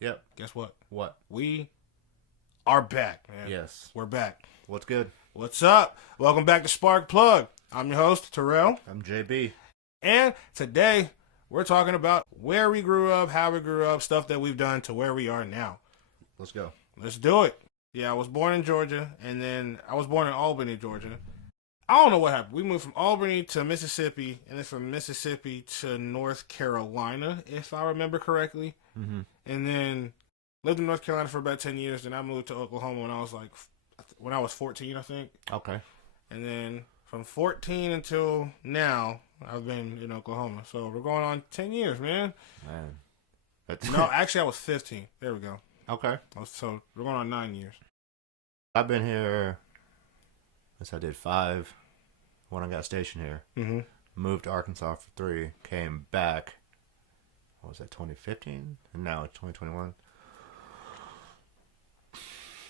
Yep. Guess what? What? We are back, man. Yes. We're back. What's good? What's up? Welcome back to Spark Plug. I'm your host, Terrell. I'm JB. And today, we're talking about where we grew up, how we grew up, stuff that we've done to where we are now. Let's go. Let's do it. Yeah, I was born in Georgia, and then I was born in Albany, Georgia. I don't know what happened. We moved from Albany to Mississippi, and then from Mississippi to North Carolina, if I remember correctly. Mm-hmm. And then lived in North Carolina for about 10 years. Then I moved to Oklahoma when I was 14, I think. Okay. And then from 14 until now, I've been in Oklahoma. So we're going on 10 years, man. Man. No, actually, I was 15. There we go. Okay. So we're going on 9 years. I've been here. I did 5 when I got stationed here. Mm-hmm. Moved to Arkansas for 3. Came back. What was that? 2015, and now it's 2021.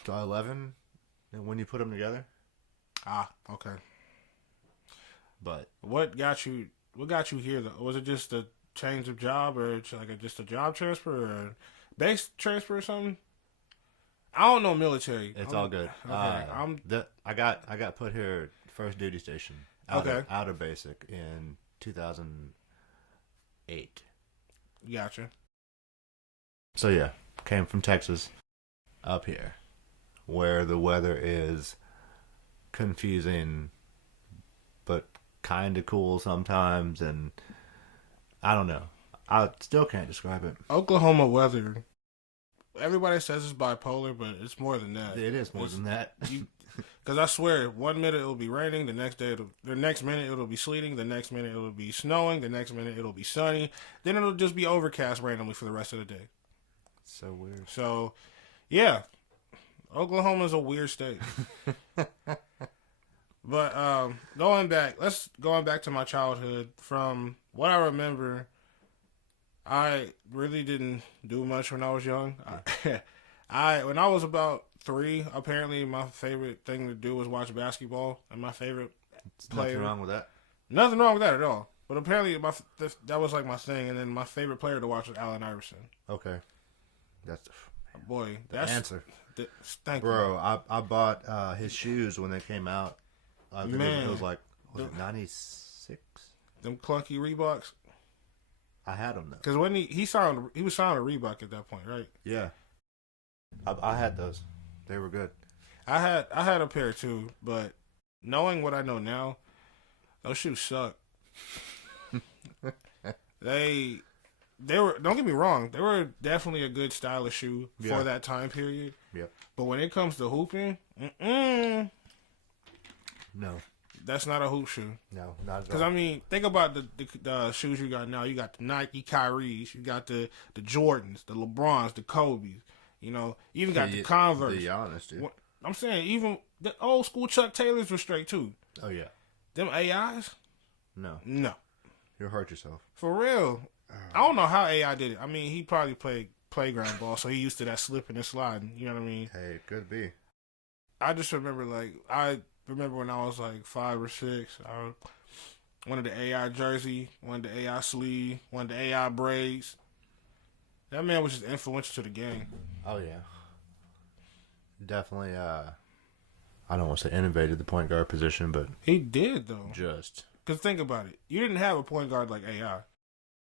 July 11. And when you put them together. Ah, okay. But What got you here, though? Was it just a change of job, or just a job transfer, or a base transfer or something? I don't know military. it's all good. Okay, I got put here first duty station. Out of basic in 2008. Gotcha. So yeah, came from Texas up here, where the weather is confusing, but kind of cool sometimes, and I don't know. I still can't describe it. Oklahoma weather. Everybody says it's bipolar, but it's more than that. It is more than that. Because I swear, 1 minute it'll be raining, the next minute it'll be sleeting, the next minute it'll be snowing, the next minute it'll be sunny, then it'll just be overcast randomly for the rest of the day. So weird. So, yeah, Oklahoma's a weird state. But going back to my childhood, from what I remember, I really didn't do much when I was young. When I was about 3, apparently my favorite thing to do was watch basketball, and my favorite player. Nothing wrong with that. Nothing wrong with that at all. But apparently that was like my thing, and then my favorite player to watch was Allen Iverson. Okay, that's Boy, the answer. Thank you, bro. I bought his shoes when they came out. I think Man. it was like 96. them clunky Reeboks. I had them though. Because when he was signed to Reebok at that point, right? Yeah, I had those. They were good. I had a pair too, but knowing what I know now, those shoes suck. they were, don't get me wrong, they were definitely a good stylish shoe for that time period. Yep. But when it comes to hooping, No, that's not a hoop shoe. no, not at all. Because I mean, think about the shoes you got now. You got the Nike Kyries, you got the Jordans, the LeBrons, the Kobe's. You know, even got the Converse. To be honest, dude. I'm saying even the old school Chuck Taylors were straight too. Oh yeah. Them AIs, No, no, you'll hurt yourself. for real. I don't know how AI did it. I mean, he probably played playground ball, so he used to that slipping and sliding. You know what I mean? Hey, it could be. I just remember I remember when I was like 5 or 6, I wanted the AI jersey, wanted the AI sleeve, wanted the AI braids. That man was just influential to the game. Oh yeah. Definitely. I don't want to say innovated the point guard position, but He did though. just Cause think about it, you didn't have a point guard like AI.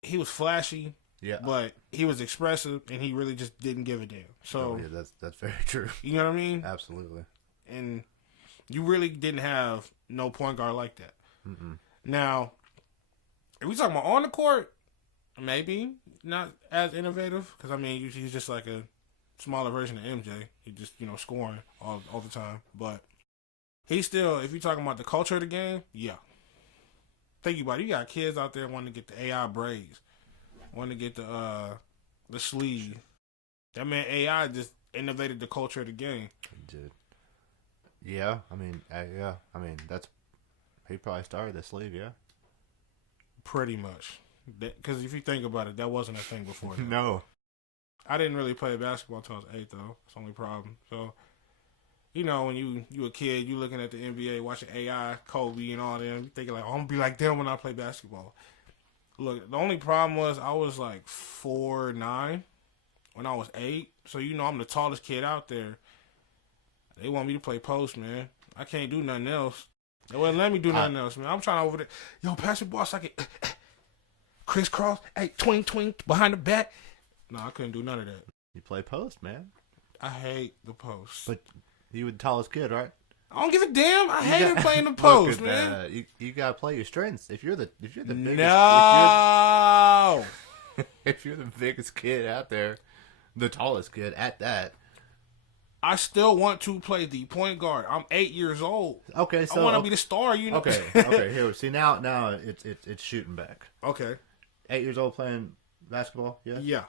He was flashy, yeah. but he was expressive, and he really just didn't give a damn. So Oh, yeah, that's very true. you know what I mean? Absolutely. And you really didn't have no point guard like that. Mm-mm. Now, if we talking about on the court, maybe not as innovative, because I mean he's just like a smaller version of MJ. He just scoring all the time, but he's still. If you're talking about the culture of the game, yeah. Think about it. You got kids out there wanting to get the AI braids, wanting to get the sleeve. That man AI just innovated the culture of the game. Dude. Yeah, I mean, yeah, I mean he probably started the sleeve, yeah. Pretty much. Because if you think about it, that wasn't a thing before that. No. I didn't really play basketball until I was 8, though. That's the only problem. So, when you a kid, you looking at the NBA, watching AI, Kobe, and all them, you thinking like, I'm going to be like them when I play basketball. Look, the only problem was I was like 4'9", when I was 8. So I'm the tallest kid out there. They want me to play post, man. I can't do nothing else. They wouldn't let me do nothing else, man. I'm trying to over there. Yo, pass the ball so I can crisscross. Hey, twing behind the back. No, I couldn't do none of that. You play post, man. I hate the post. But you were the tallest kid, right? I don't give a damn. I hated playing the post, Look man. at that. You gotta play your strengths. If you're the biggest, No. if you're the biggest kid out there, the tallest kid at that. I still want to play the point guard. I'm 8 years old. Okay, so I want to be the star. You know. Okay. Here, see now it's shooting back. Okay. 8 years old playing basketball. Yeah. Yeah.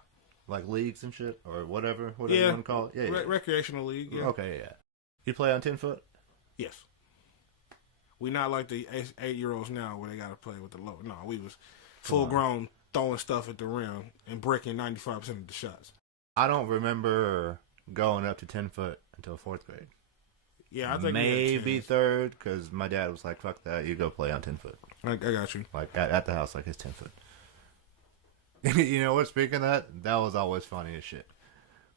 Like leagues and shit or whatever you Yeah. want to call it. Yeah. Recreational league. Yeah. Okay. Yeah. You play on 10-foot. Yes. We not like the 8-year-olds now where they got to play with the low. No, we was full grown throwing stuff at the rim and breaking 95% of the shots. I don't remember going up to 10-foot until 4th grade. Yeah, I think maybe 3rd because my dad was like, "Fuck that, you go play on 10-foot." I got you. Like at the house, like his 10-foot. You know what? Speaking of that was always funny as shit.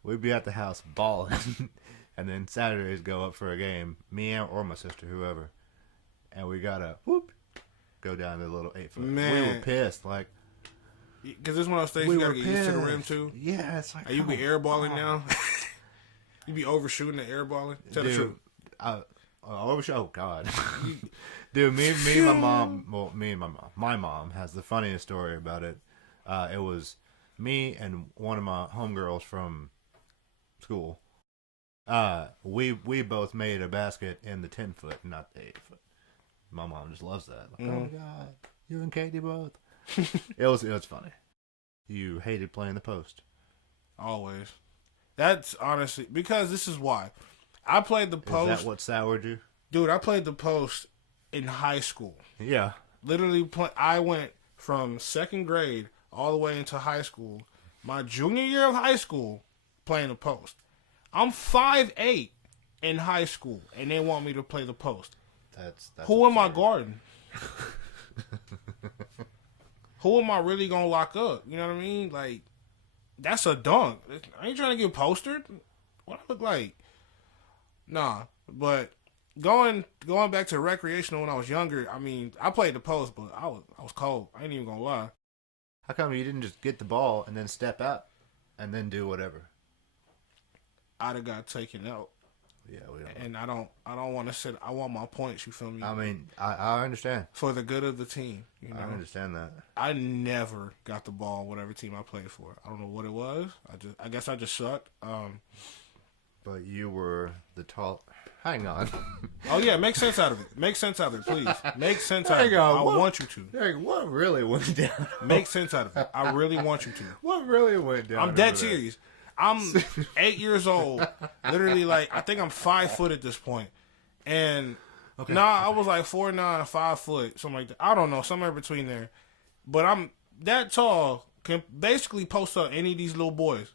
We'd be at the house balling, and then Saturdays go up for a game, me or my sister, whoever, and we gotta go down to the little 8-foot. Man. We were pissed, like. Because this one of those things you gotta get used to the rim too. Yeah, it's like. You be airballing now. You be overshooting and airballing. Tell the truth. Oh God, dude, me and my mom. Well, me and my mom. My mom has the funniest story about it. It was me and one of my homegirls from school. We both made a basket in the 10-foot, not the 8-foot. My mom just loves that. Like, oh my God, you and Katie both. It was funny. You hated playing the post. Always. That's honestly because this is why I played the post. Is that what soured you? Dude, I played the post in high school. Yeah. Literally, I went from 2nd grade all the way into high school. My junior year of high school, playing the post. I'm 5'8" in high school, and they want me to play the post. That's Who am I guarding? Who am I really gonna lock up? You know what I mean? Like, that's a dunk. I ain't trying to get postered. What I look like? Nah, but going back to recreational when I was younger. I mean, I played the post, but I was cold. I ain't even gonna lie. How come you didn't just get the ball and then step out and then do whatever? I'd have got taken out. Yeah, we don't. And I don't want to sit. I want my points. You feel me? I mean, I understand. For the good of the team. You know? I understand that. I never got the ball, whatever team I played for. I don't know what it was. I guess I just sucked. But you were the tall. Hang on. Oh yeah, make sense out of it. Make sense out of it, please. Make sense out of it. Hang on, I what? want you to. Dang, what really went down? Make sense out of it. I really want you to. What really went down? I'm dead serious. I'm 8 years old. Literally, like, I think I'm 5 foot at this point. And I was like 4'9", 5 foot, something like that. I don't know, somewhere between there. But I'm that tall, can basically post up any of these little boys.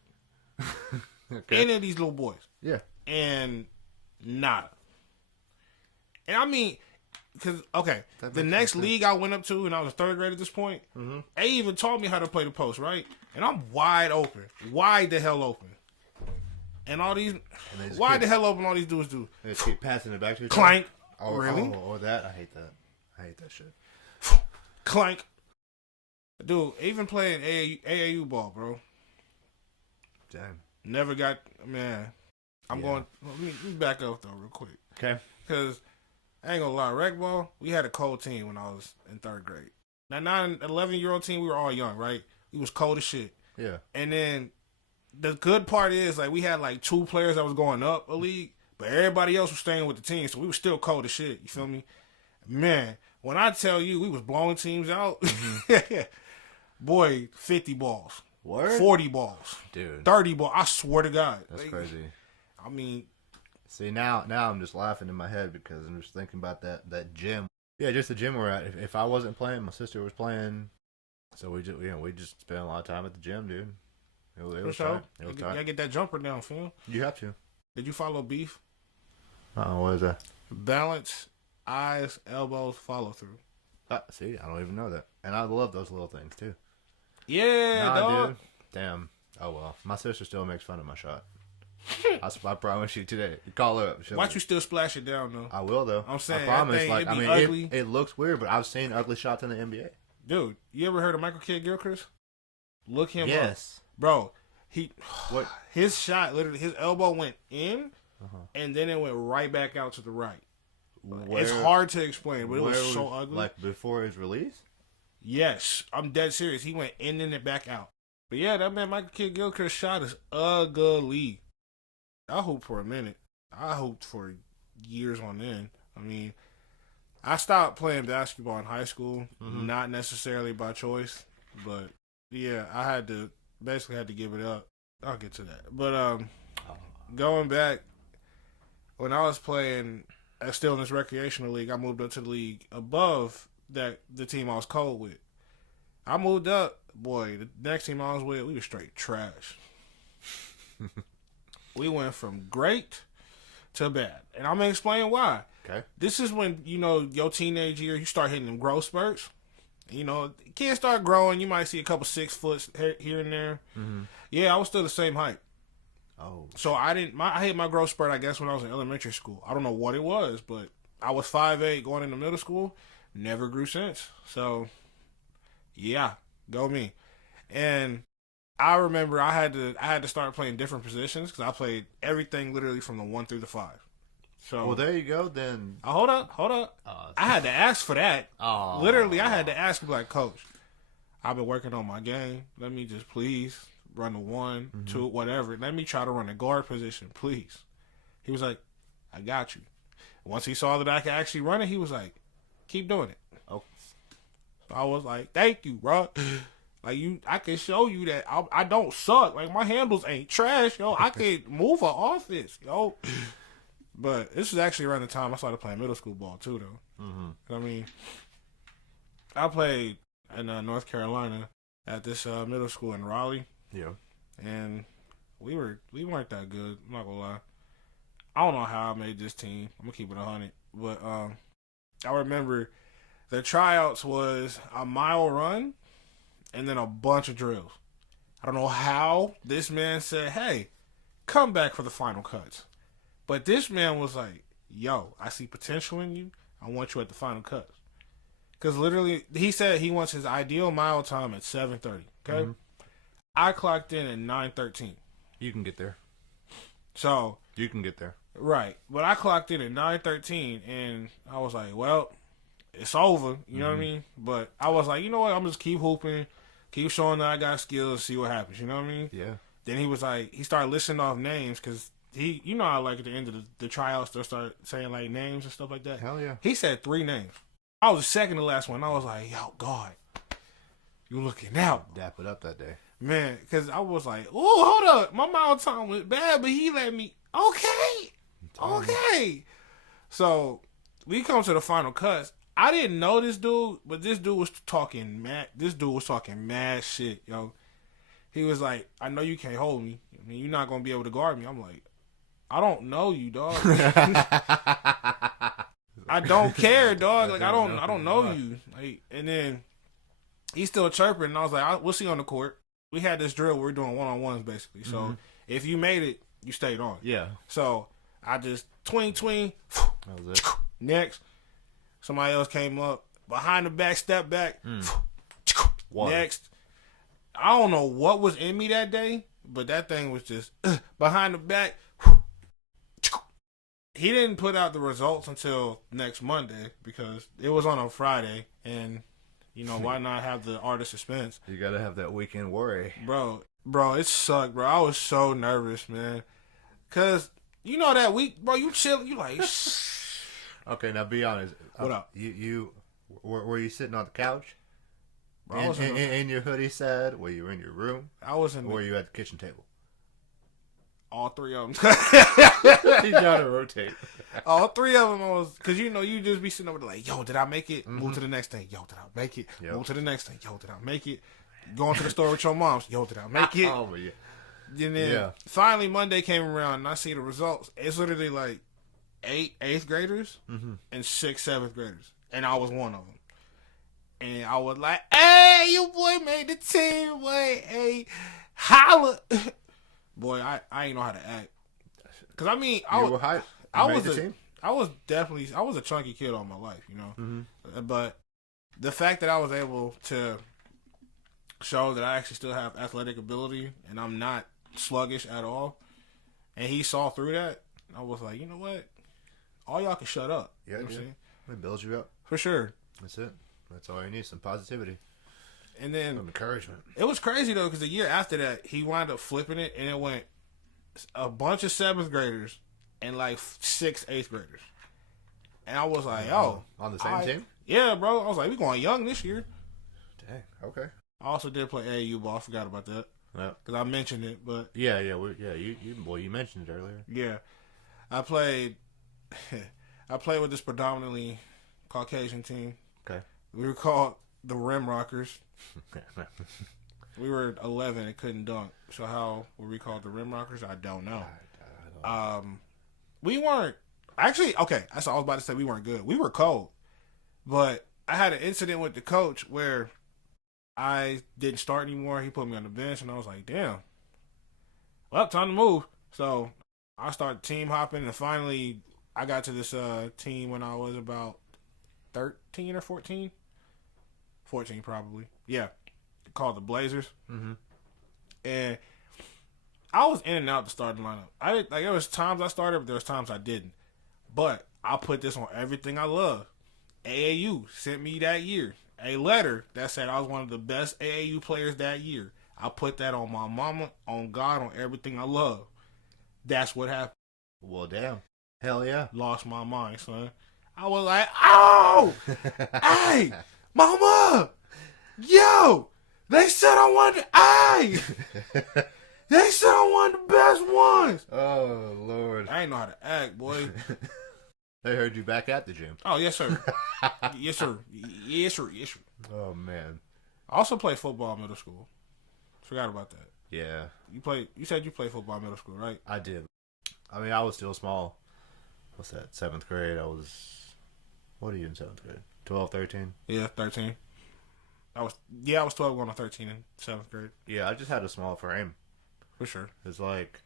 Any of these little boys. Yeah. And nada. And I mean, because, the next league I went up to, and I was 3rd grade at this point, they even taught me how to play the post, right? And I'm wide open. Wide the hell open. And all these, wide the hell open all these dudes do. They just keep passing it back to each Clank. other. Really? Or that. I hate that. I hate that shit. Clank. Dude, even playing AAU ball, bro. Damn. Never got, man. I'm going, let me back up, though, real quick. Okay. Because, I ain't gonna lie, rec ball, we had a cold team when I was in 3rd grade. Now, 11-year-old team, we were all young, right? We was cold as shit. Yeah. And then the good part is, like, we had, like, 2 players that was going up a league, but everybody else was staying with the team, so we were still cold as shit. You feel me? Man, when I tell you we was blowing teams out, boy, 50 balls. Word? 40 balls. Dude. 30 balls. I swear to God. That's like, crazy. I mean... See, now I'm just laughing in my head because I'm just thinking about that gym. Yeah, just the gym we're at. If I wasn't playing, my sister was playing. So we just spent a lot of time at the gym, dude. It was tight. It was You tight. gotta get that jumper down, fam. You have to. Did you follow Beef? What is that? Balance, eyes, elbows, follow through. See, I don't even know that. And I love those little things, too. Yeah, dog. Dude. Damn. Oh well, my sister still makes fun of my shot. I promise you today. Call her up. Why don't you still splash it down though? I will though. I'm saying, I promise. that thing, Like it I be mean, ugly. it looks weird, but I've seen ugly shots in the NBA. Dude, you ever heard of Michael Kidd Gilchrist? Look him up. Yes. Bro, he What? his shot literally his elbow went in and then it went right back out to the right. It's hard to explain, but it was so ugly. Like before his release. Yes, I'm dead serious. He went in and then back out. But yeah, that man Michael Kidd Gilchrist shot is ugly. I hooped for a minute. I hooped for years on end. I mean, I stopped playing basketball in high school, not necessarily by choice, but yeah, I had to give it up. I'll get to that. But going back, when I was playing still in this recreational league, I moved up to the league above the team I was cold with. I moved up, boy, the next team I was with, we were straight trash. We went from great to bad. And I'm going to explain why. Okay. This is when, your teenage year, you start hitting them growth spurts. Kids start growing. You might see a couple 6 foot here and there. Mm-hmm. Yeah, I was still the same height. Oh. So I hit my growth spurt, I guess, when I was in elementary school. I don't know what it was, but I was 5'8" going into middle school. Never grew since. So, yeah, go me. And I remember I had to start playing different positions because I played everything literally from the 1 through the 5. So well, there you go. Then hold up. I had to ask for that. Literally, I had to ask, like, Coach, I've been working on my game. Let me just please run the 1, 2, whatever. Let me try to run a guard position, please. He was like, I got you. Once he saw that I could actually run it, he was like, keep doing it. Oh. So I was like, thank you, bro. Like, I can show you that I don't suck. Like, my handles ain't trash, yo. I could move an offense, yo. But this was actually around the time I started playing middle school ball, too, though. Mm-hmm. I mean, I played in North Carolina at this middle school in Raleigh. Yeah. And we weren't that good, I'm not gonna lie. I don't know how I made this team. I'm gonna keep it 100. But I remember the tryouts was a mile run and then a bunch of drills. I don't know how this man said, hey, come back for the final cuts. But this man was like, yo, I see potential in you. I want you at the final cuts. Because literally, he said he wants his ideal mile time at 7:30. Okay? Mm-hmm. I clocked in at 9:13. You can get there. So you can get there. Right. But I clocked in at 9:13 and I was like, well, it's over. You know what I mean? But I was like, you know what? I'm just keep hooping, keep showing that I got skills, see what happens. You know what I mean? Yeah. Then he was like, he started listing off names because how like at the end of the tryouts, they'll start saying like names and stuff like that. Hell yeah. He said 3 names. I was the second to last one. I was like, yo, God, you looking out. Dap it up that day. Man, because I was like, oh, hold up. My mile time was bad, but he let me. Okay. So we come to the final cuts. I didn't know this dude, but this dude was talking mad. This dude was talking mad shit, yo. He was like, I know you can't hold me. I mean, you're not going to be able to guard me. I'm like, I don't know you, dog. I don't care, dog. Like, I don't know you. Like, and then he's still chirping, and I was like, we'll see on the court. We had this drill where we're doing one-on-ones, basically. So if you made it, you stayed on. Yeah. So I just twing. That was it. Next, somebody else came up. Behind the back, step back. Next. I don't know what was in me that day, but that thing was just behind the back. He didn't put out the results until next Monday because it was on a Friday, and why not have the art of suspense? You gotta have that weekend worry, bro. It sucked, bro. I was so nervous, man, cause that week, bro. You chill, you like. Okay, now be honest. What up? You were you sitting on the couch? Bro, in your hoodie set? Were you in your room? I was in. Or were you at the kitchen table? All 3 of them. You gotta rotate. All 3 of them, I was, because you just be sitting over there like, yo, did I make it? Move to the next thing. Yo, did I make it? Yep. Move to the next thing. Yo, did I make it? Going to the store with your moms. Yo, did I make it? Oh, yeah. And then finally Monday came around and I see the results. It's literally like 8 8th graders and 6 7th graders. And I was one of them. And I was like, hey, you boy made the team, boy. Hey, Holla, boy, I ain't know how to act. Cause I mean, You were hype. I You was made the a, team. I was definitely, I was a chunky kid all my life, you know. Mm-hmm. But the fact that I was able to show that I actually still have athletic ability and I'm not sluggish at all, and he saw through that, I was like, you know what? All y'all can shut up. Yeah, You know what I'm yeah. saying? It builds you up. For sure. That's it. That's all you need. Some positivity. And then Some encouragement. it was crazy though, because the year after that, he wound up flipping it, and it went a bunch of 7th graders and like 6 8th graders. And I was like, oh. On the same team? Yeah, bro. I was like, we going young this year. Dang. Okay. I also did play AAU ball. I forgot about that. Yeah. Because I mentioned it, but Yeah. You mentioned it earlier. yeah. I played I played with this predominantly Caucasian team. Okay. We were called the Rim Rockers. We were 11 and couldn't dunk. So how were we called the Rim Rockers? I don't know. We weren't actually okay. That's what I was about to say. We weren't good. We were cold, but I had an incident with the coach where I didn't start anymore. He put me on the bench, and I was like, "Damn, well, time to move." So I started team hopping, and finally I got to this team when I was about 13 or 14. 14 probably. Yeah, called the Blazers. Mm-hmm. And I was in and out the starting lineup. I did, like there was times I started, but there was times I didn't. But I put this on everything I love. AAU sent me that year a letter that said I was one of the best AAU players that year. I put that on my mama, on God, on everything I love. That's what happened. Well, damn. Hell yeah. Lost my mind, son. I was like, oh, hey, mama, yo, they said I wanted, hey. They said I'm one of the best ones. Oh, Lord. I ain't know how to act, boy. They heard you back at the gym. Oh, yes, sir. Yes, sir. Yes, sir. Yes, sir. Oh, man. I also played football in middle school. Forgot about that. Yeah. You said you played football in middle school, right? I did. I mean, I was still small. What's that? 7th grade. What are you in 7th grade? 12, 13? Yeah, 13. I was 12 going to 13 in 7th grade. Yeah, I just had a small frame. For sure. It's like,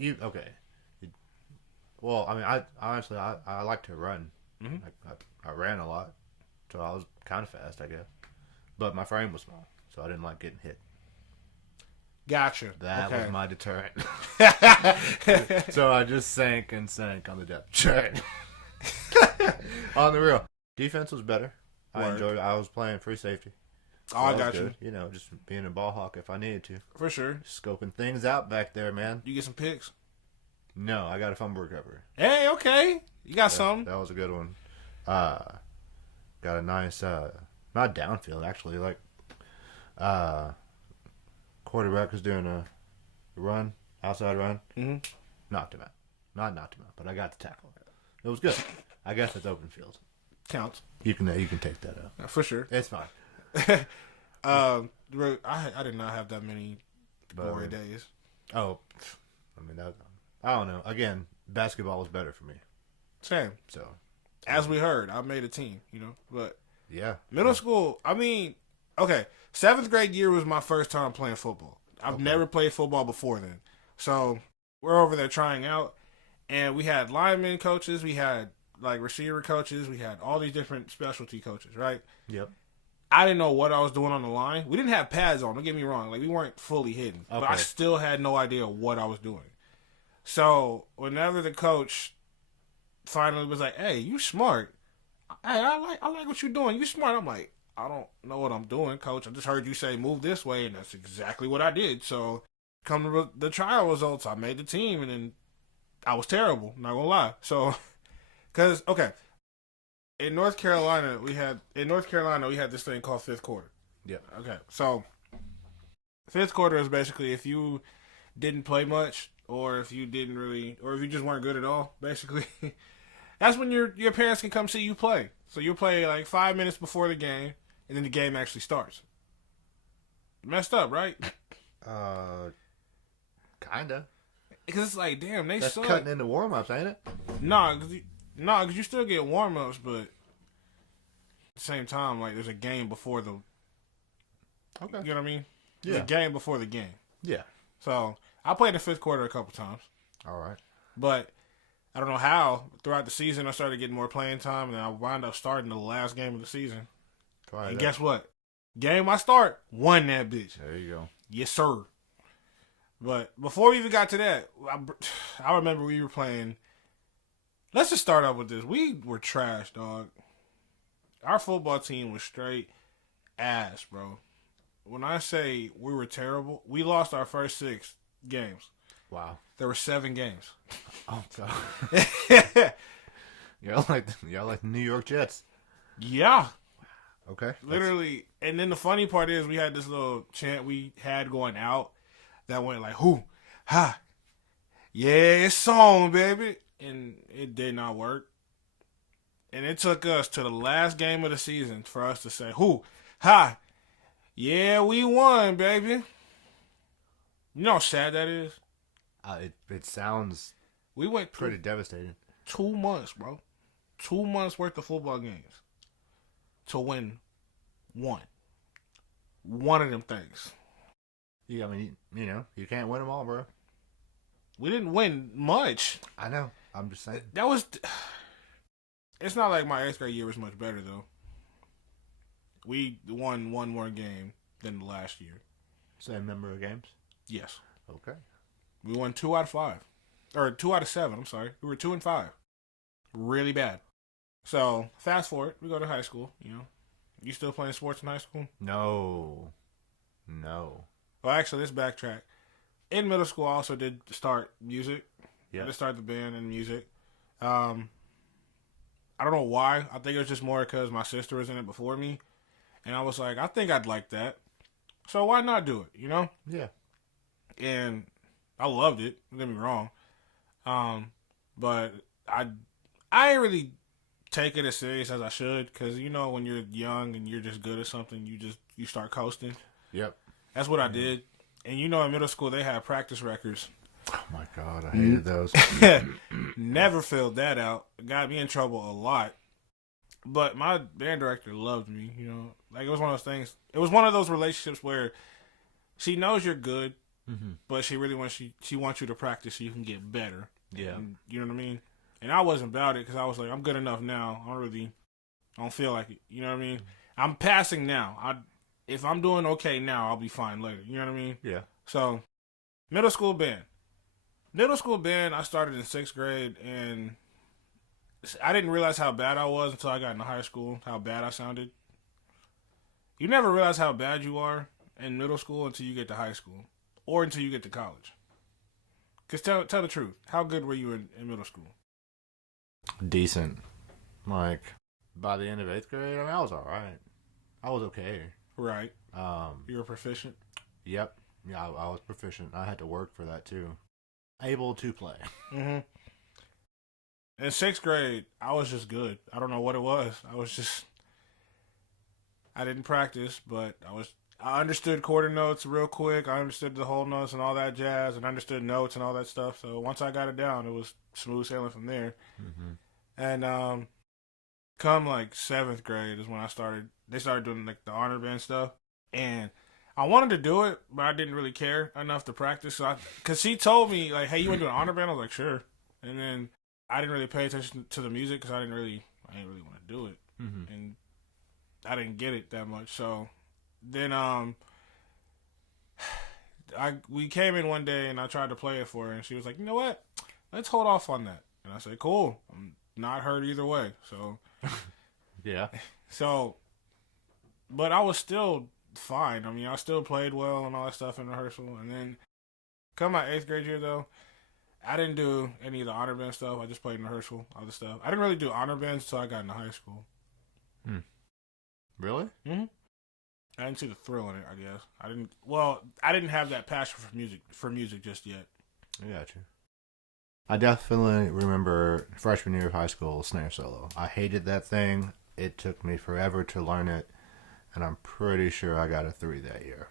okay. Well, I mean, I honestly, I like to run. Mm-hmm. I ran a lot. So I was kind of fast, I guess. But my frame was small, so I didn't like getting hit. Gotcha. That okay. was my deterrent. So I just sank on the depth chart. On the real. Defense was better. I enjoyed it. I was playing free safety. So I got you. You know, just being a ball hawk if I needed to. For sure. Scoping things out back there, man. You get some picks? No, I got a fumble recovery. Hey, okay. You got something. That was a good one. Got a nice, not downfield, actually. Like, quarterback was doing a run, outside run. Mm-hmm. Knocked him out. Not knocked him out, but I got the tackle. It was good. I guess it's open field. Counts. You can take that out. For sure. It's fine. I did not have that many glory days. Oh, I mean, I don't know. Again, basketball was better for me. Same. So, as we heard, I made a team, but yeah. Middle school, I mean, okay, 7th grade year was my first time playing football. I've never played football before then. So we're over there trying out, and we had lineman coaches, we had like receiver coaches, we had all these different specialty coaches, right? Yep. I didn't know what I was doing on the line. We didn't have pads on, don't get me wrong. Like, we weren't fully hidden. Okay. But I still had no idea what I was doing. So whenever the coach finally was like, hey, you smart. Hey, I like what you're doing. You smart. I'm like, I don't know what I'm doing, coach. I just heard you say move this way, and that's exactly what I did. So come to the trial results, I made the team, and then I was terrible, not gonna lie. So, because, okay, in North Carolina, we had this thing called fifth quarter. Yeah. Okay, so fifth quarter is basically if you didn't play much, or if you didn't really, or if you just weren't good at all, basically. That's when your parents can come see you play. So you'll play like 5 minutes before the game, and then the game actually starts. Messed up, right? Kinda. Because it's like, damn, they That's suck. cutting into warm-ups, ain't it? Nah, cause you still get warm-ups, but at the same time, like, there's a game before the... Okay. You know what I mean? There's Yeah. a game before the game. Yeah. So I played the fifth quarter a couple times, All right. but I don't know how throughout the season I started getting more playing time, and then I wound up starting the last game of the season. Try And that. guess what? Game I start, won that bitch. There you go. Yes, sir. But before we even got to that, I remember we were playing. Let's just start off with this. We were trash, dog. Our football team was straight ass, bro. When I say we were terrible, we lost our first 6 games. Wow. There were 7 games. Oh god. Y'all like the New York Jets. Yeah, Okay. literally. And then the funny part is we had this little chant we had going out that went like, "Who, ha, yeah, it's on, baby," and it did not work. And it took us to the last game of the season for us to say, "Who, ha, yeah, we won, baby." You know how sad that is? It sounds We went through pretty devastating. 2 months, bro. 2 months worth of football games to win one. One of them things. Yeah, I mean, you can't win them all, bro. We didn't win much. I know. I'm just saying. That was. It's not like my 8th grade year was much better, though. We won one more game than the last year. Same number of games. Yes. Okay. We won 2 out of 5. Or 2 out of 7, I'm sorry. We were 2-5. Really bad. So, fast forward. We go to high school, You still playing sports in high school? No. Well, actually, let's backtrack. In middle school, I also did start music. Yeah. I did start the band and music. I don't know why. I think it was just more because my sister was in it before me. And I was like, I think I'd like that. So why not do it, Yeah. And I loved it. Don't get me wrong. But I ain't really take it as serious as I should. Because, when you're young and you're just good at something, you start coasting. Yep. That's what I did. And in middle school, they had practice records. Oh my god, I hated those. Never filled that out. Got me in trouble a lot. But my band director loved me, Like, it was one of those things. It was one of those relationships where she knows you're good, but she really wants she wants you to practice so you can get better. Yeah. And, you know what I mean? And I wasn't about it because I was like, I'm good enough now. I don't feel like it. You know what I mean? I'm passing now. If I'm doing okay now, I'll be fine later. You know what I mean? Yeah. So, middle school band. Middle school band, I started in 6th grade, and I didn't realize how bad I was until I got into high school, how bad I sounded. You never realize how bad you are in middle school until you get to high school, or until you get to college. Because tell the truth, how good were you in middle school? Decent. Like, by the end of 8th grade, I was alright. I was okay. Right. Um, You were proficient? Yep. Yeah, I was proficient. I had to work for that too. Able to play. Mm-hmm. In 6th grade, I was just good. I don't know what it was. I didn't practice, but I understood quarter notes real quick. I understood the whole notes and all that jazz, and understood notes and all that stuff. So once I got it down, it was smooth sailing from there. Mm-hmm. And come like 7th grade is when they started doing like the honor band stuff. And I wanted to do it, but I didn't really care enough to practice. Because she told me, like, hey, you want to do an honor band? I was like, sure. And then I didn't really pay attention to the music because I didn't really want to do it. Mm-hmm. And I didn't get it that much. So then we came in one day and I tried to play it for her, and she was like, you know what? Let's hold off on that. And I said, cool. I'm not hurt either way. So Yeah. But I was still fine. I mean, I still played well and all that stuff in rehearsal. And then come my 8th grade year, though, I didn't do any of the honor band stuff. I just played in rehearsal, other stuff. I didn't really do honor bands until I got into high school. Really? Mm-hmm. I didn't see the thrill in it, I guess. I didn't have that passion for music just yet. I got you. I definitely remember freshman year of high school snare solo. I hated that thing. It took me forever to learn it, and I'm pretty sure I got a 3 that year.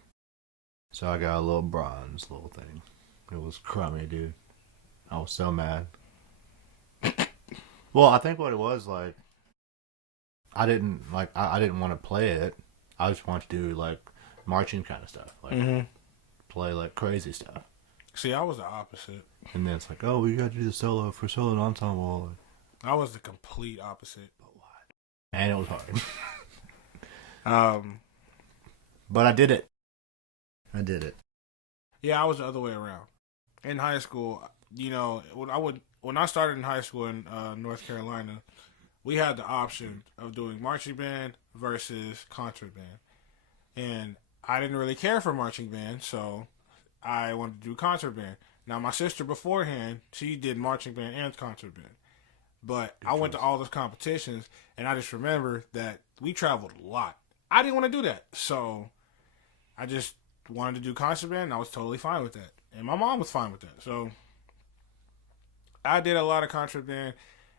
So I got a little bronze little thing. It was crummy, dude. I was so mad. Well, I think what it was, like, I didn't want to play it. I just wanted to do like marching kind of stuff, like play like crazy stuff. See, I was the opposite. And then it's like, oh, we got to do the solo for solo and ensemble. I was the complete opposite. And it was hard. But I did it. Yeah, I was the other way around. In high school, you know, when I started in high school in North Carolina, we had the option of doing marching band versus concert band. And I didn't really care for marching band, so I wanted to do concert band. Now, my sister beforehand, she did marching band and concert band. But I went to all those competitions, and I just remember that we traveled a lot. I didn't want to do that, so I just wanted to do concert band, and I was totally fine with that. And my mom was fine with that. So I did a lot of concert band.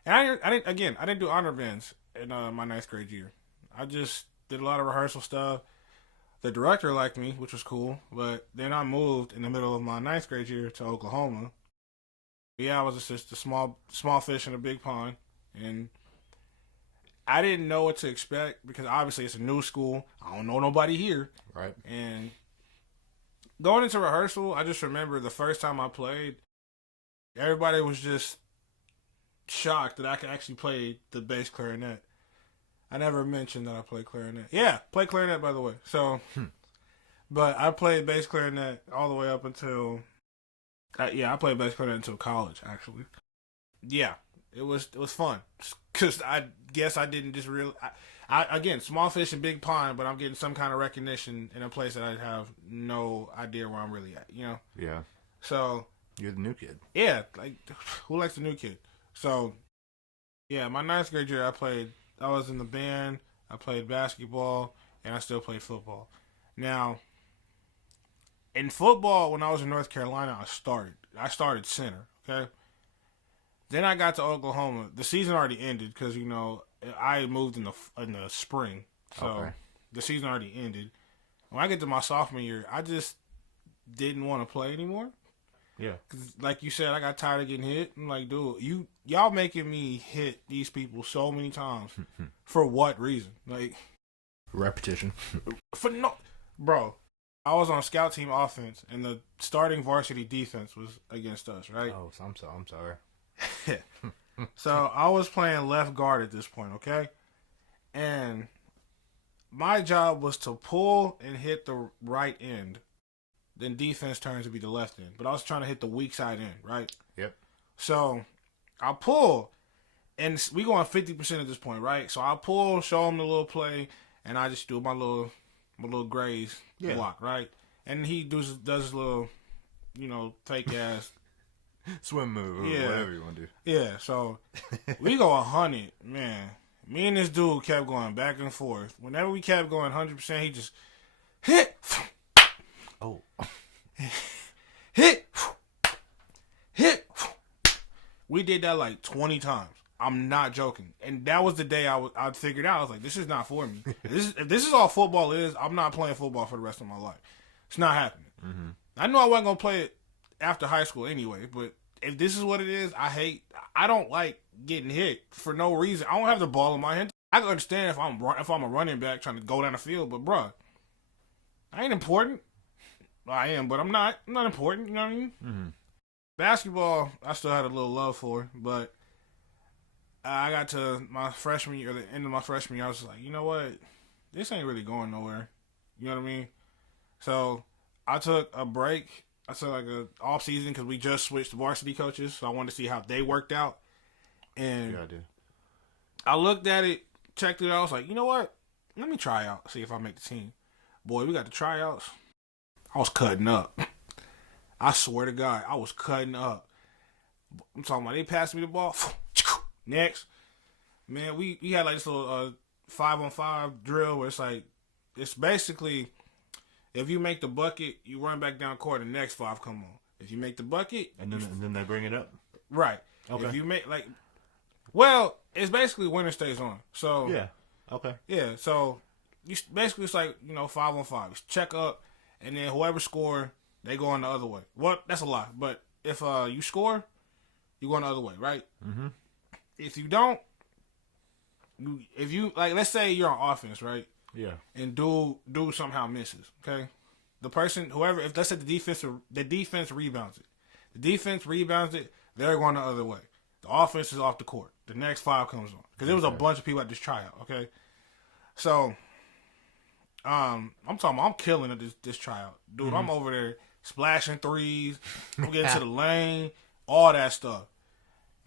And I didn't do honor bands in my ninth grade year. I just did a lot of rehearsal stuff. The director liked me, which was cool. But then I moved in the middle of my ninth grade year to Oklahoma. Yeah, I was just a small fish in a big pond. And I didn't know what to expect because obviously it's a new school. I don't know nobody here. Right. And going into rehearsal, I just remember the first time I played, everybody was just shocked that I could actually play the bass clarinet. I never mentioned that I played clarinet. Yeah, play clarinet, by the way. So, but I played bass clarinet all the way up until, I played bass clarinet until college, actually. Yeah, it was fun. Because I guess I didn't just really, again, small fish in big pond, but I'm getting some kind of recognition in a place that I have no idea where I'm really at, you know? Yeah. So. You're the new kid. Yeah, like, who likes the new kid? So, yeah, my ninth grade year, I was in the band, I played basketball, and I still played football. Now, in football, when I was in North Carolina, I started center, okay? Then I got to Oklahoma. The season already ended because, you know, I moved in the spring. So, The season already ended. When I get to my sophomore year, I just didn't want to play anymore. Yeah. Cause like you said, I got tired of getting hit. I'm like, dude, y'all making me hit these people so many times. For what reason? Like, repetition. Bro, I was on scout team offense, and the starting varsity defense was against us, right? Oh, I'm sorry. So I was playing left guard at this point, okay? And my job was to pull and hit the right end. Then defense turns to be the left end. But I was trying to hit the weak side end, right? Yep. So I pull, and we going 50% at this point, right? So I pull, show him the little play, and I just do my little graze block, right? And he does his little, you know, fake ass swim move or whatever you want to do. Yeah, so we go 100, man. Me and this dude kept going back and forth. Whenever we kept going 100%, he just hit. Oh. Hit. We did that like 20 times. I'm not joking. And that was the day I figured out. I was like, this is not for me. If this is all football is, I'm not playing football for the rest of my life. It's not happening. Mm-hmm. I knew I wasn't going to play it after high school anyway, but if this is what it is, I don't like getting hit for no reason. I don't have the ball in my hand. I can understand if I'm a running back trying to go down the field, but bruh, I ain't important. I am, but I'm not important, you know what I mean? Mm-hmm. Basketball, I still had a little love for, but I got to my freshman year, the end of my freshman year, I was just like, you know what? This ain't really going nowhere. You know what I mean? So I took a break. I took like a off season because we just switched varsity coaches, so I wanted to see how they worked out. And yeah, I do. I looked at it, checked it out. I was like, you know what? Let me try out, see if I make the team. Boy, we got the tryouts. I was cutting up. I swear to God, I was cutting up. I'm talking about they passed me the ball. Next. Man, we had like this little 5-on-5 drill where it's basically if you make the bucket, you run back down court and the next 5 come on. If you make the bucket. And then they bring it up. Right. Okay. If you make it's basically winner stays on. So. Yeah. Okay. Yeah, so basically it's like, 5-on-5. Check up. And then whoever score, they go on the other way. Well, that's a lie. But if you score, you go the other way, right? Mm-hmm. If you don't, if you let's say you're on offense, right? Yeah. And dude somehow misses, okay? the person, whoever, if let's say the defense rebounds it. The defense rebounds it, they're going the other way. The offense is off the court. The next 5 comes on. Because there was a bunch of people at this tryout, okay? So, I'm talking about I'm killing at this tryout. Dude, I'm over there splashing threes. I'm getting to the lane, all that stuff.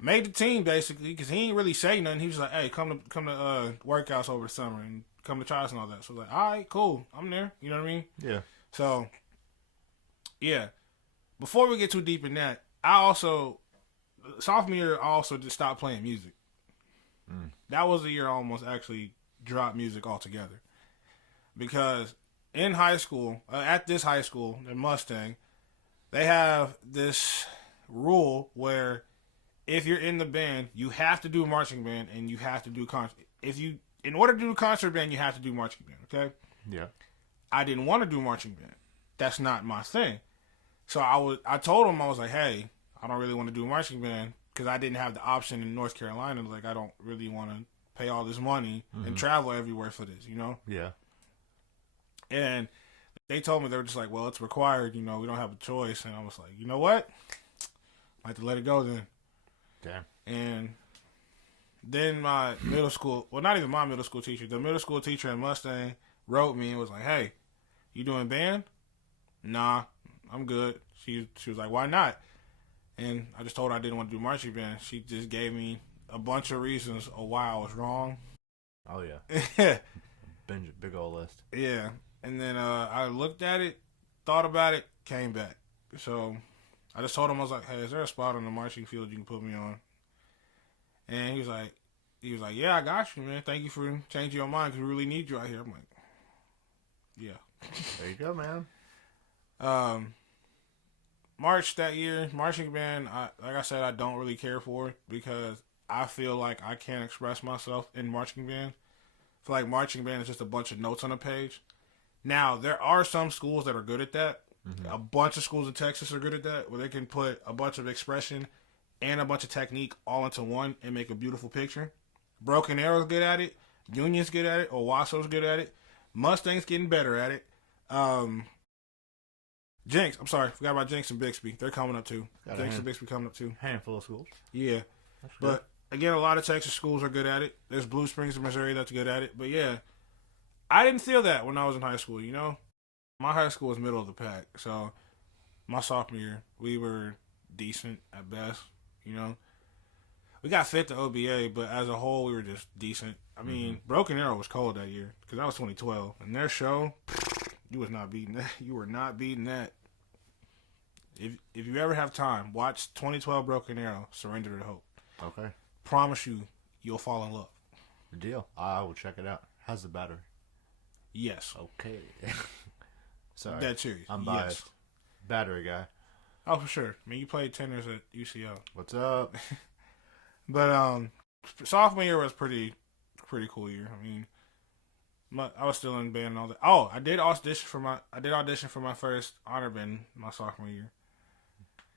Made the team, basically, because he ain't really say nothing. He was like, hey, come to workouts over the summer and come to tryouts and all that. So I was like, all right, cool. I'm there. You know what I mean? Yeah. So, yeah. Before we get too deep in that, sophomore year, I also just stopped playing music. That was the year I almost actually dropped music altogether. Because in high school, at this high school in Mustang, they have this rule where if you're in the band, you have to do marching band and you have to do concert. In order to do concert band, you have to do marching band, okay? Yeah. I didn't want to do marching band. That's not my thing. So I told him, I was like, hey, I don't really want to do marching band because I didn't have the option in North Carolina. Like, I don't really want to pay all this money and travel everywhere for this, you know? Yeah. And they told me, they were just like, well, it's required, you know, we don't have a choice. And I was like, you know what? I have to let it go then. Damn. And then my middle school, well, not even my middle school teacher, the middle school teacher in Mustang wrote me and was like, hey, you doing band? Nah, I'm good. She was like, why not? And I just told her I didn't want to do marching band. She just gave me a bunch of reasons of why I was wrong. Oh, yeah. Big old list. Yeah. And then I looked at it, thought about it, came back. So I just told him, I was like, hey, is there a spot on the marching field you can put me on? And he was like, yeah, I got you, man. Thank you for changing your mind because we really need you out here. I'm like, yeah. There you go, man. March that year, marching band, like I said, I don't really care for it because I feel like I can't express myself in marching band. I feel like marching band is just a bunch of notes on a page. Now, there are some schools that are good at that. A bunch of schools in Texas are good at that, where they can put a bunch of expression and a bunch of technique all into one and make a beautiful picture. Broken Arrow's good at it. Union's good at it. Owasso's good at it. Mustang's getting better at it. Jenks, I'm sorry, forgot about Jenks and Bixby. They're coming up too. Jenks and Bixby coming up too. Handful of schools. Yeah. But again, a lot of Texas schools are good at it. There's Blue Springs in Missouri that's good at it. But yeah, I didn't feel that when I was in high school, you know? My high school was middle of the pack. So my sophomore year, we were decent at best, you know? We got fit to OBA, but as a whole, we were just decent. I mean, Broken Arrow was cold that year because that was 2012. And their show, you was not beating that. You were not beating that. If you ever have time, watch 2012 Broken Arrow, Surrender to Hope. Okay. Promise you, you'll fall in love. Good deal. I will check it out. How's the battery? Yes. Okay. Sorry. That serious. I'm biased. Yes. Battery guy. Oh, for sure. I mean, you played tenors at UCO. What's up? But sophomore year was pretty cool year. I mean, I was still in band and all that. Oh, I did audition for my first honor band my sophomore year.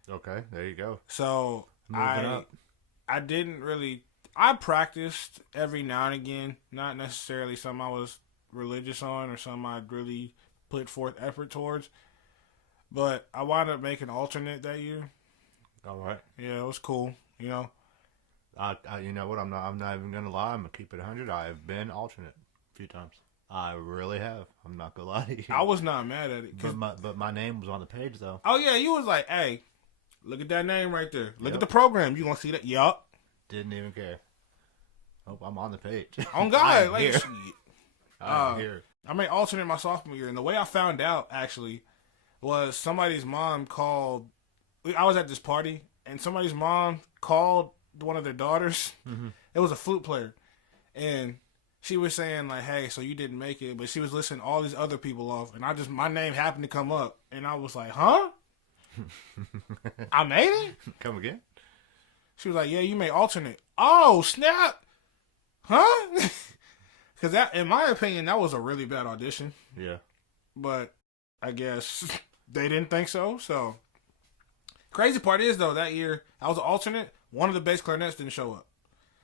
Okay, there you go. So I didn't really. I practiced every now and again, not necessarily something I was religious on or something I'd really put forth effort towards. But I wound up making alternate that year. All right. Yeah, it was cool. You know. You know what? I'm not even gonna lie. I'm gonna keep it 100. I've been alternate a few times. I really have. I'm not gonna lie to you. I was not mad at it. But my name was on the page though. Oh yeah, you was like, hey, look at that name right there. Look at the program. You gonna see that? Yup. Didn't even care. Hope I'm on the page. On God, like here. I'm here. I made alternate my sophomore year, and the way I found out actually was somebody's mom called. I was at this party, and somebody's mom called one of their daughters. Mm-hmm. It was a flute player, and she was saying like, "Hey, so you didn't make it," but she was listing all these other people off, and my name happened to come up, and I was like, "Huh? I made it? Come again?" She was like, "Yeah, you made alternate." Oh snap! Huh? Because that, in my opinion, that was a really bad audition. Yeah. But I guess they didn't think so. So crazy part is though, that year I was an alternate. One of the bass clarinets didn't show up.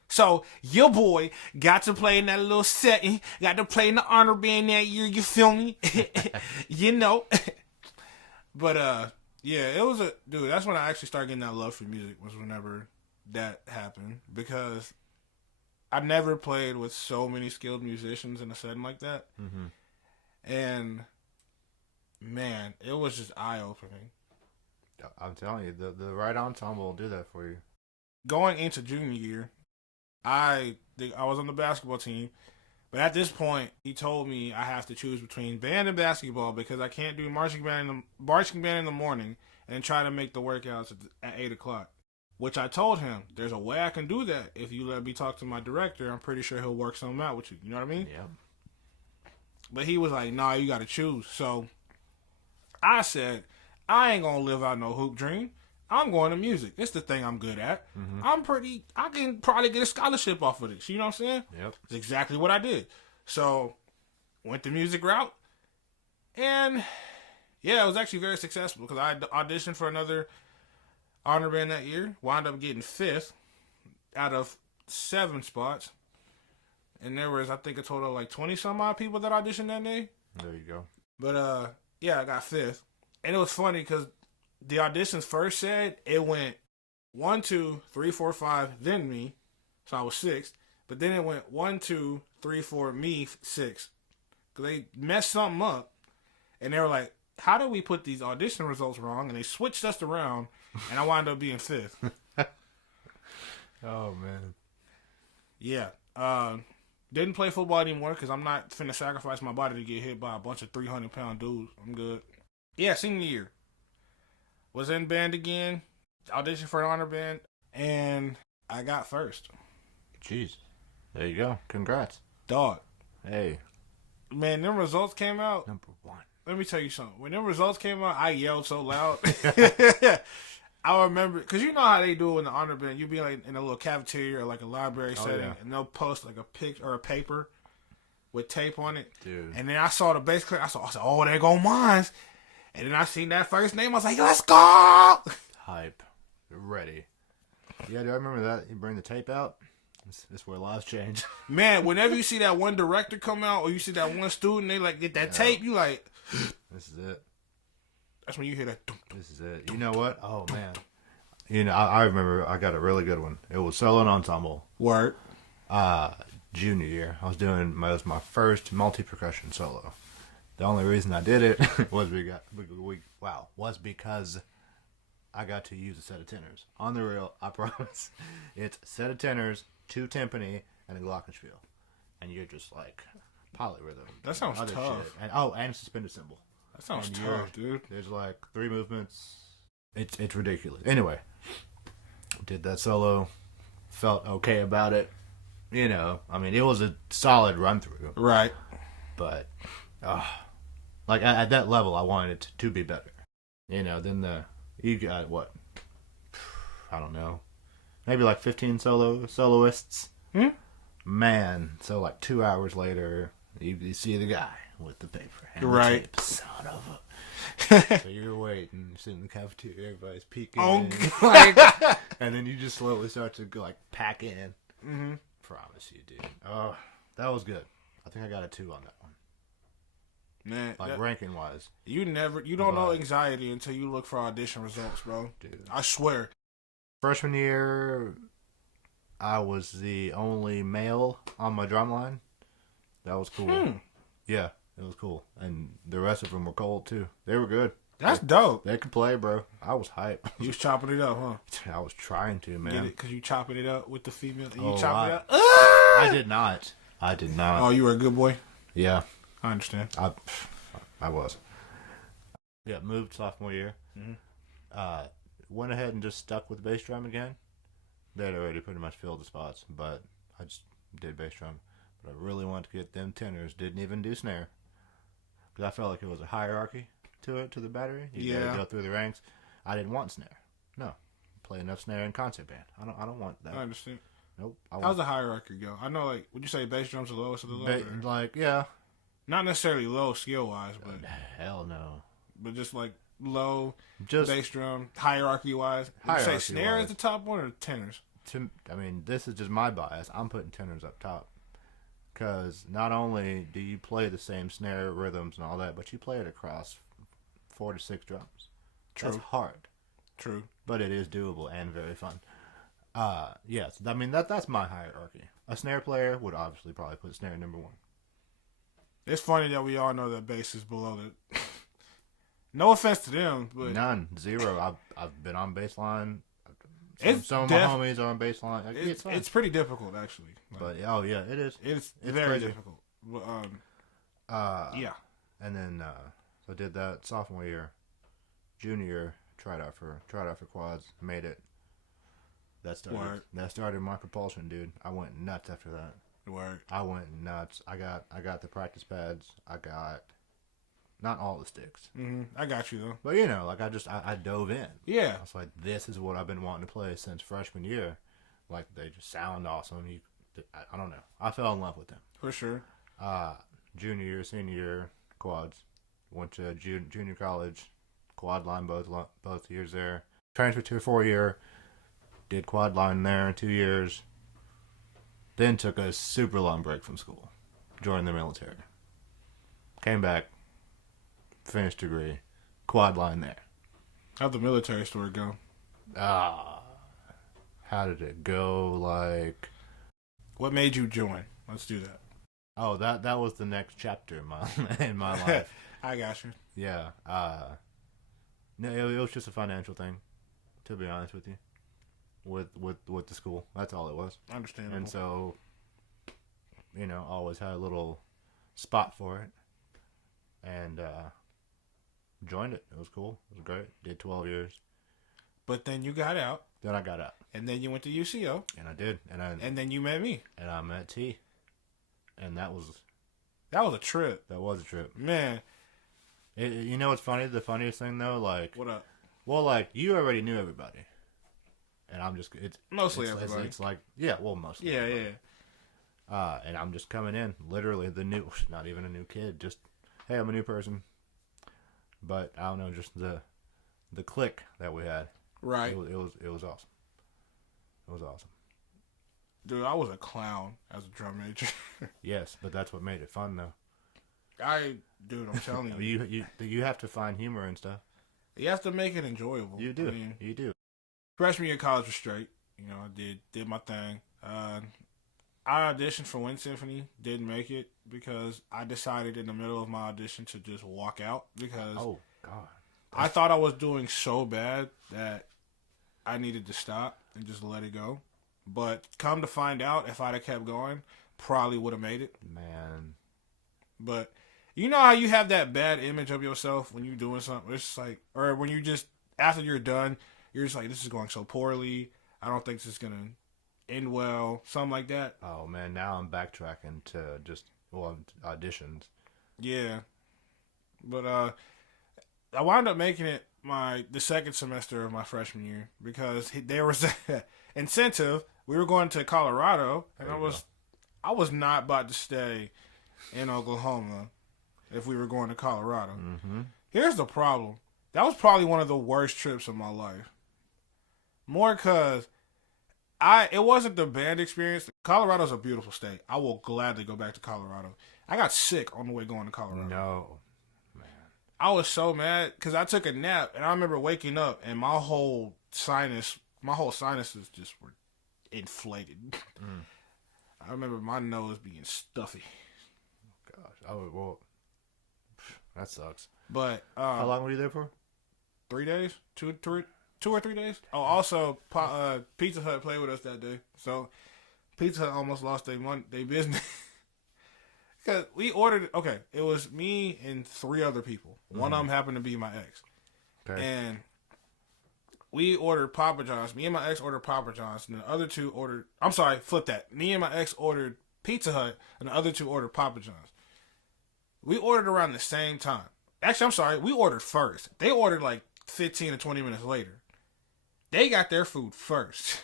So your boy got to play in that little setting. Got to play in the honor band that year. You feel me? You know. But yeah, it was a dude. That's when I actually started getting that love for music. Was whenever that happened because I never played with so many skilled musicians in a setting like that, Mm-hmm. and man, it was just eye opening. I'm telling you, the right ensemble will do that for you. Going into junior year, I was on the basketball team, but at this point, he told me I have to choose between band and basketball because I can't do marching band in the morning and try to make the workouts at 8 o'clock. Which I told him, there's a way I can do that if you let me talk to my director. I'm pretty sure he'll work something out with you. You know what I mean? Yeah. But he was like, "Nah, you got to choose." So I said, "I ain't gonna live out no hoop dream. I'm going to music. It's the thing I'm good at. Mm-hmm. I can probably get a scholarship off of this. You know what I'm saying?" Yep. It's exactly what I did. So went the music route, and yeah, it was actually very successful because I auditioned for another honor band that year. Wound up getting 5th out of 7 spots, and there was I think a total of like 20 some odd people that auditioned that day. There you go. But yeah, I got 5th, and it was funny because the auditions first said it went 1, 2, 3, 4, 5, then me, so I was 6th. But then it went 1, 2, 3, 4, me 6th, because they messed something up, and they were like, "How did we put these audition results wrong?" And they switched us around, and I wound up being 5th. Oh man. Yeah. Didn't play football anymore because I'm not finna sacrifice my body to get hit by a bunch of 300-pound dudes. I'm good. Yeah, senior year. Was in band again. Auditioned for an honor band. And I got first. Jeez. There you go. Congrats. Dog. Hey. Man, them results came out. Number 1. Let me tell you something. When them results came out, I yelled so loud. I remember, because you know how they do it in the honor band. You be like in a little cafeteria or like a library setting, yeah. and they'll post like a pic or a paper with tape on it. Dude. And then I saw the bass clear. I said, "Oh, there go mines." And then I seen that first name. I was like, "Let's go!" Hype. Ready. Yeah, do I remember that? You bring the tape out. It's where lives change. Man, whenever you see that one director come out or you see that one student, they like get that tape. You like, This is it. that's when you hear that. This is it. You know what? Oh man. You know, I remember I got a really good one. It was solo and ensemble. Word. Junior year, I was doing my first multi percussion solo. The only reason I did it was because I got to use a set of tenors. On the real, I promise. It's a set of tenors, 2 timpani, and a glockenspiel, and you're just like polyrhythm. That sounds other tough. shit. And suspended cymbal. That sounds And tough, dude. There's like 3 movements. It's ridiculous. Anyway, did that solo. Felt okay about it. You know, I mean, it was a solid run through. Right. But, like at that level, I wanted it to be better. You know, then you got what? I don't know, maybe like 15 soloists. Man, so like 2 hours later, you see the guy with the paper and right. the tape. Son of a. So you're waiting, sitting in the cafeteria, everybody's peeking. Oh, in. And then you just slowly start to go, like pack in. Mm-hmm. Promise you, dude. Oh, that was good. I think I got a 2 on that one. Man, Like ranking wise, you don't know anxiety until you look for audition results, bro. dude. I swear. Freshman year, I was the only male on my drum line. That was cool. Yeah, it was cool. And the rest of them were cold too. They were good. That's dope. They could play, bro. I was hype. You was chopping it up, huh? I was trying to, man. Get it? Because you chopping it up with the female. You Oh, chopping it up. I did not. Oh, you were a good boy? Yeah, I understand. I was. Yeah, moved sophomore year. Went ahead and just stuck with bass drum again. They had already pretty much filled the spots, but I just did bass drum. But I really wanted to get them tenors. Didn't even do snare. Because I felt like it was a hierarchy to the battery. You gotta go through the ranks. I didn't want snare. No. Play enough snare in concert band. I don't want that. I understand. Nope. How's the hierarchy go? I know, like, would you say bass drum's the lowest of the low? Like, yeah. Not necessarily low skill-wise, but... Hell no. But just, like, low Just bass drum, hierarchy-wise. Would you say snare Hierarchy-wise. is the top one or tenors? I mean, this is just my bias. I'm putting tenors up top. Because not only do you play the same snare rhythms and all that, but you play it across 4 to 6 drums. True. That's hard, True. but it is doable and very fun. Yes, I mean that's my hierarchy. A snare player would obviously probably put snare number one. It's funny that we all know that bass is below the. No offense to them, but None, zero. I've been on baseline. It's Some of my homies are on baseline. it's pretty difficult actually. Like, But oh yeah, it is. it's it's very crazy. difficult. But, yeah. And then so I did that sophomore year, junior year. Tried out for quads. Made it. That started my propulsion, dude. I went nuts after that. Word. I went nuts. I got the practice pads. I got not all the sticks, I got you though. but you know, like I dove in. Yeah. I was like, this is what I've been wanting to play since freshman year. Like they just sound awesome. I don't know. I fell in love with them. For sure. Junior year, senior year, quads. Went to junior college, quad line both years there. Transferred to a 4-year, did quad line there in 2 years. Then took a super long break from school, joined the military. Came back, finished degree, quad line there. How'd the military story go? How did it go? Like, What made you join? Let's do that. oh, that was the next chapter in my life. I got you. Yeah. No, it was just a financial thing, to be honest with you. With the school, that's all it was. Understandable. And so, you know, always had a little spot for it, and joined it. It was cool. It was great. Did 12 years. But then you got out, Then I got out, and then you went to UCO, and I did, and then you met me. and I met T, and that was That was a trip, a trip. man. You know what's funny? The funniest thing though, like, What up? well, like you already knew everybody, and I'm just Mostly it's everybody. It's like mostly. Yeah, everybody. yeah. And I'm just coming in, literally not even a new kid, just, hey, I'm a new person. But I don't know, just the click that we had. Right. It was awesome. It was awesome. Dude, I was a clown as a drum major. Yes, but that's what made it fun, though. Dude, I'm telling you. You have to find humor and stuff. You have to make it enjoyable. You do. I mean, You do. freshman year of college was straight. You know, I did my thing. I auditioned for Wind Symphony, didn't make it because I decided in the middle of my audition to just walk out because Oh God. I thought I was doing so bad that I needed to stop and just let it go. But come to find out, if I'd have kept going, probably would have made it. Man. But you know how you have that bad image of yourself when you're doing something? It's like, or when you just, after you're done, you're just like, this is going so poorly. I don't think this is going to end well. Something like that. Oh man. Now I'm backtracking to just auditions. Yeah. But I wound up making it the second semester of my freshman year because there was an incentive. We were going to Colorado, and I was not about to stay in Oklahoma if we were going to Colorado. Mm-hmm. Here's the problem. That was probably one of the worst trips of my life. More because it wasn't the band experience. Colorado's a beautiful state. I will gladly go back to Colorado. I got sick on the way going to Colorado. No. I was so mad because I took a nap and I remember waking up and my whole sinuses just were inflated. I remember my nose being stuffy. Gosh. Oh well. That sucks. But How long were you there for? 3 days, 2 or 3 days. Oh, also Pizza Hut played with us that day, so Pizza Hut almost lost their business. Because we ordered, it was me and 3 other people. One of them happened to be my ex. Okay. And we ordered Papa John's. Me and my ex ordered Papa John's. And the other 2 ordered, I'm sorry, flip that. Me and my ex ordered Pizza Hut. And the other 2 ordered Papa John's. We ordered around the same time. Actually, I'm sorry, we ordered first. They ordered like 15 to 20 minutes later. They got their food first.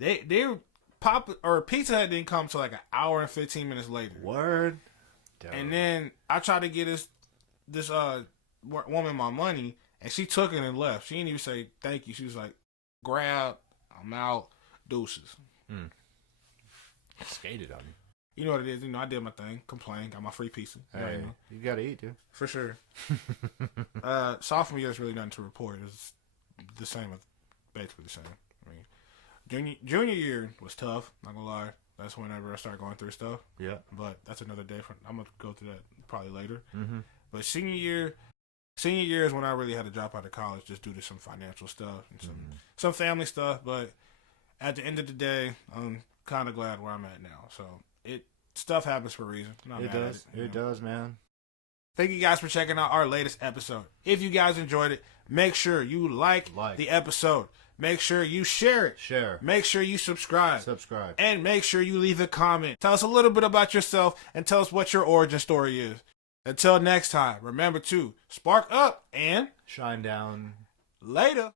Pizza Hut didn't come till like an hour and 15 minutes later. Word. And then I tried to get this woman my money, and she took it and left. She didn't even say thank you. She was like, grab, I'm out, deuces. Skated on you. You know what it is. You know, I did my thing. Complain. Got my free pizza. You know what I Hey, mean? you gotta eat, dude. For sure. Sophomore year is really nothing to report. It's the same, basically the same. I mean, junior year was tough. Not gonna lie. That's whenever I start going through stuff. Yeah. But that's another day. I'm gonna go through that probably later. Mm-hmm. But senior year is when I really had to drop out of college just due to some financial stuff and some family stuff. But at the end of the day, I'm kind of glad where I'm at now. So stuff happens for a reason. I'm not It mad at does. you It know? does, man. Thank you guys for checking out our latest episode. If you guys enjoyed it, make sure you like the episode. Make sure you share it. Share. Make sure you subscribe. Subscribe. And make sure you leave a comment. Tell us a little bit about yourself and tell us what your origin story is. Until next time, remember to spark up and Shine down. later.